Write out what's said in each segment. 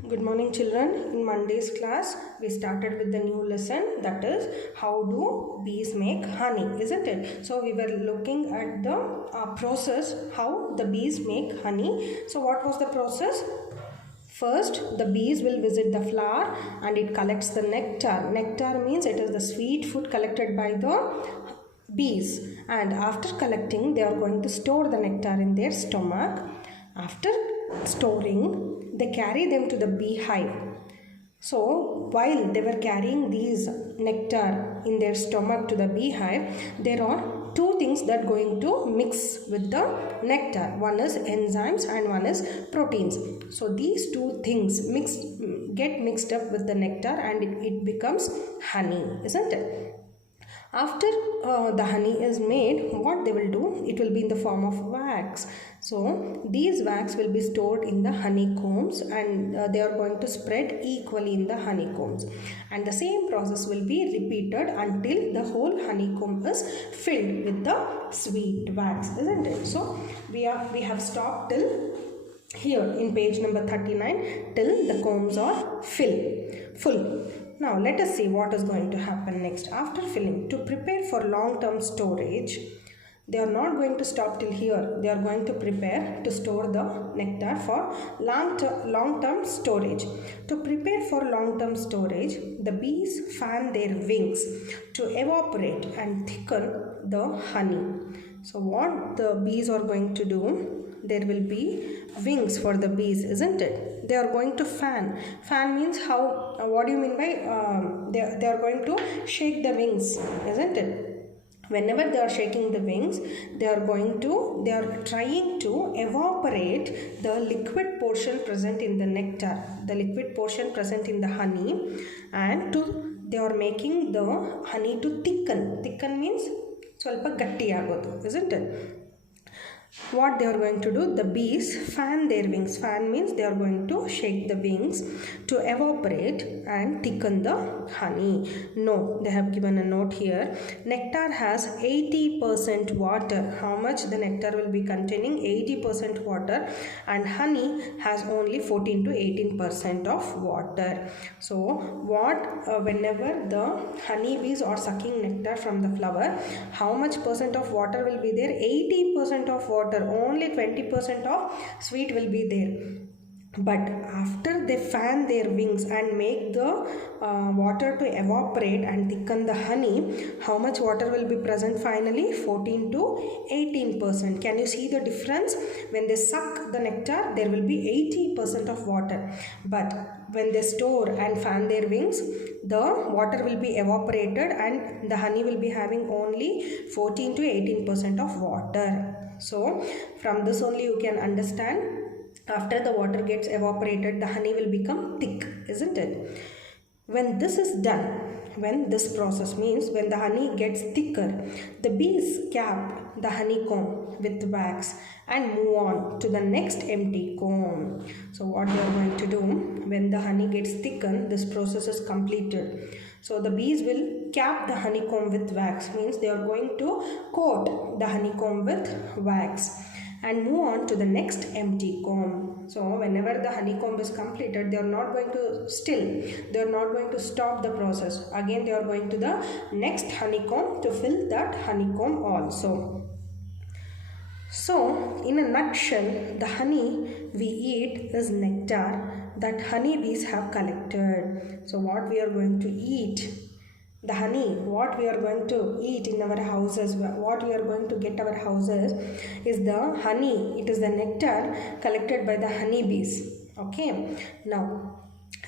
Good morning children. In Monday's class we started with the new lesson, that is how do bees make honey, isn't it? So we were looking at the process how the bees make honey. So what was the process? First, the bees will visit the flower and it collects the nectar. Nectar means it is the sweet food collected by the bees, and after collecting they are going to store the nectar in their stomach. After storing, they carry them to the beehive. So while they were carrying these nectar in their stomach to the beehive, there are two things that going to mix with the nectar. One is enzymes and one is proteins. So these two things get mixed up with the nectar and it becomes honey, isn't it? After the honey is made, what they will do, it will be in the form of wax. So these wax will be stored in the honeycombs and they are going to spread equally in the honeycombs, and the same process will be repeated until the whole honeycomb is filled with the sweet wax, isn't it? So we have stopped till here in page number 39 till the combs are full. Now let us see what is going to happen next. After filling, to prepare for long-term storage, they are not going to stop till here. They are going to prepare to store the nectar for long-term storage. To prepare for long-term storage, the bees fan their wings to evaporate and thicken the honey. So what the bees are going to do, there will be wings for the bees, isn't it? They are going to fan. Fan means how, what do you mean by they are going to shake the wings, isn't it? Whenever they are shaking the wings, they are trying to evaporate the liquid portion present in the nectar, the liquid portion present in the honey, and they are making the honey to thicken. Thicken means ಸ್ವಲ್ಪ ಗಟ್ಟಿ ಆಗೋದು, isn't it? What they are going to do, the bees fan their wings. Fan means they are going to shake the wings to evaporate and thicken the honey. No, they have given a note here. Nectar has 80% water. How much the nectar will be containing? 80% water, and honey has only 14 to 18% of water. So whenever the honey bees are sucking nectar from the flower, how much percent of water will be there? 80% of water. Only 20% of sweet will be there. But after they fan their wings and make the water to evaporate and thicken the honey, how much water will be present finally? 14 to 18%. Can you see the difference? When they suck the nectar, there will be 80% of water. But when they store and fan their wings, the water will be evaporated and the honey will be having only 14 to 18% of water. So from this only you can understand, after the water gets evaporated, the honey will become thick, isn't it? When this is done, when this process means when the honey gets thicker, the bees cap the honeycomb with wax and move on to the next empty comb. So what they are going to do, when the honey gets thickened, this process is completed. So the bees will cap the honeycomb with wax, means they are going to coat the honeycomb with wax and move on to the next empty comb. So whenever the honeycomb is completed, they are not going to they are not going to stop the process. Again they are going to the next honeycomb to fill that honeycomb also. So in a nutshell, the honey we eat is nectar that honeybees have collected. So what we are going to eat, the honey, what we are going to eat in our houses, what we are going to get our houses is the honey. It is the nectar collected by the honeybees. Okay. Now,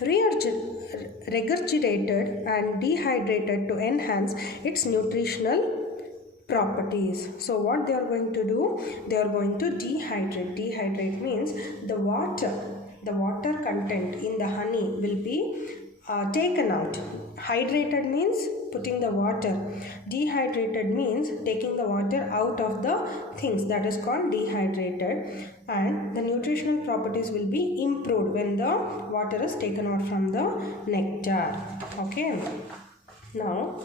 regurgitated and dehydrated to enhance its nutritional properties. So what they are going to do, they are going to dehydrate. Dehydrate means the water content in the honey will be taken out. Hydrated means putting the water. Dehydrated means taking the water out of the things. That is called dehydrated. And the nutritional properties will be improved when the water is taken out from the nectar. Okay. Now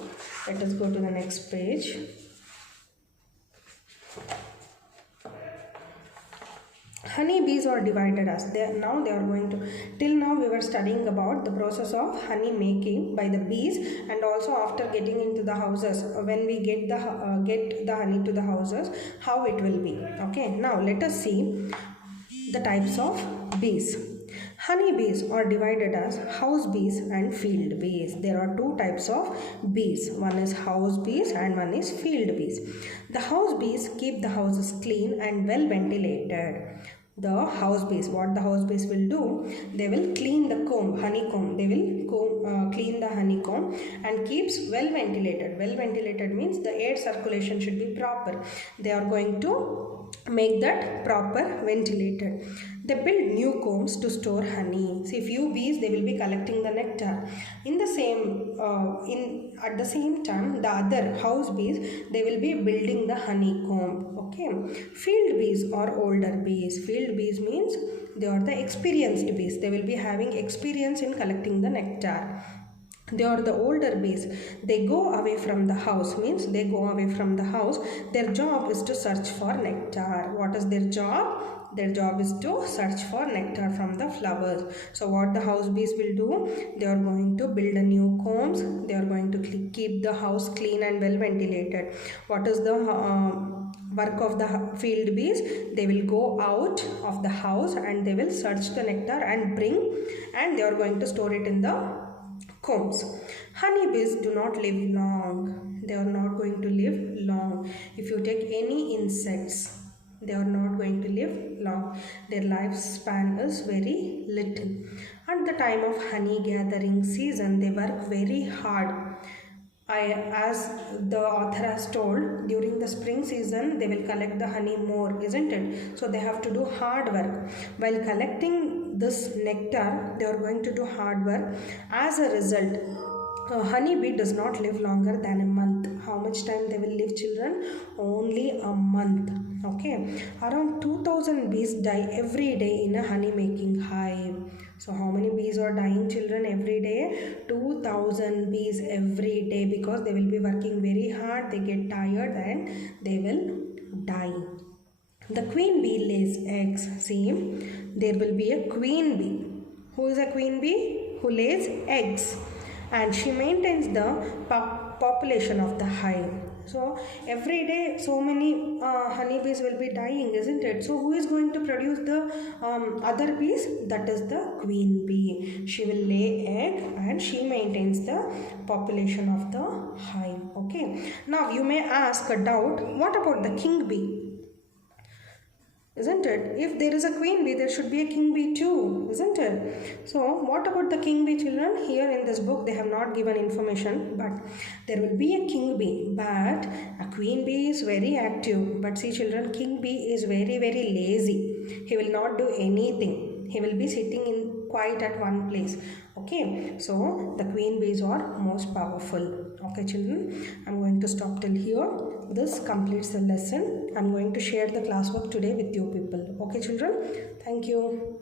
let us go to the next page. Honeybees are divided as now they are going to, till now we were studying about the process of honey making by the bees, and also after getting into the houses, when we get the honey to the houses, how it will be. Okay, now let us see the types of bees. Honeybees are divided as house bees and field bees. There are two types of bees. One is house bees and one is field bees. The house bees keep the houses clean and well ventilated. The house bees, what the house bees will do, they will clean the comb, honeycomb. They will clean the honeycomb and keeps well ventilated. Well ventilated means the air circulation should be proper. They are going to make that proper ventilated. They build new combs to store honey. See, few bees, they will be collecting the nectar. In the same, at the same time, the other house bees, they will be building the honeycomb. Okay. Field bees are older bees. Field bees means they are the experienced bees. They will be having experience in collecting the nectar. They are the older bees. They go away from the house, means they go away from the house. Their job is to search for nectar. What is their job? Their job is to search for nectar from the flowers. So what the house bees will do? They are going to build a new combs. They are going to keep the house clean and well ventilated. What is the work of the field bees? They will go out of the house and they will search the nectar and bring, and they are going to store it in the combs. Honeybees do not live long. They are not going to live long. If you take any insects, they are not going to live long. Their lifespan is very little. At the time of honey gathering season, they work very hard. As the author has told, during the spring season, they will collect the honey more, isn't it? So they have to do hard work. While collecting this nectar, they are going to do hard work. As a result, a honeybee does not live longer than a month. How much time they will live, children? Only a month. Okay. Around 2000 bees die every day in a honey making hive. So how many bees are dying, children, every day? 2000 bees every day, because they will be working very hard. They get tired and they will die. The queen bee lays eggs. See, there will be a queen bee. Who is a queen bee? Who lays eggs. And she maintains the population of the hive. So every day so many honeybees will be dying, isn't it? So who is going to produce the other bees? That is the queen bee. She will lay egg and she maintains the population of the hive. Okay. Now you may ask a doubt, what about the king bee? Isn't it? If there is a queen bee, there should be a king bee too, isn't it? So what about the king bee, children? Here in this book they have not given information, but there will be a king bee. But a queen bee is very active. But see, children, king bee is very lazy. He will not do anything. He will be sitting in quiet at one place. Okay, so the queen bees are most powerful. Okay, children, I'm going to stop till here. This completes the lesson. I'm going to share the classwork today with you people. Okay, children, thank you.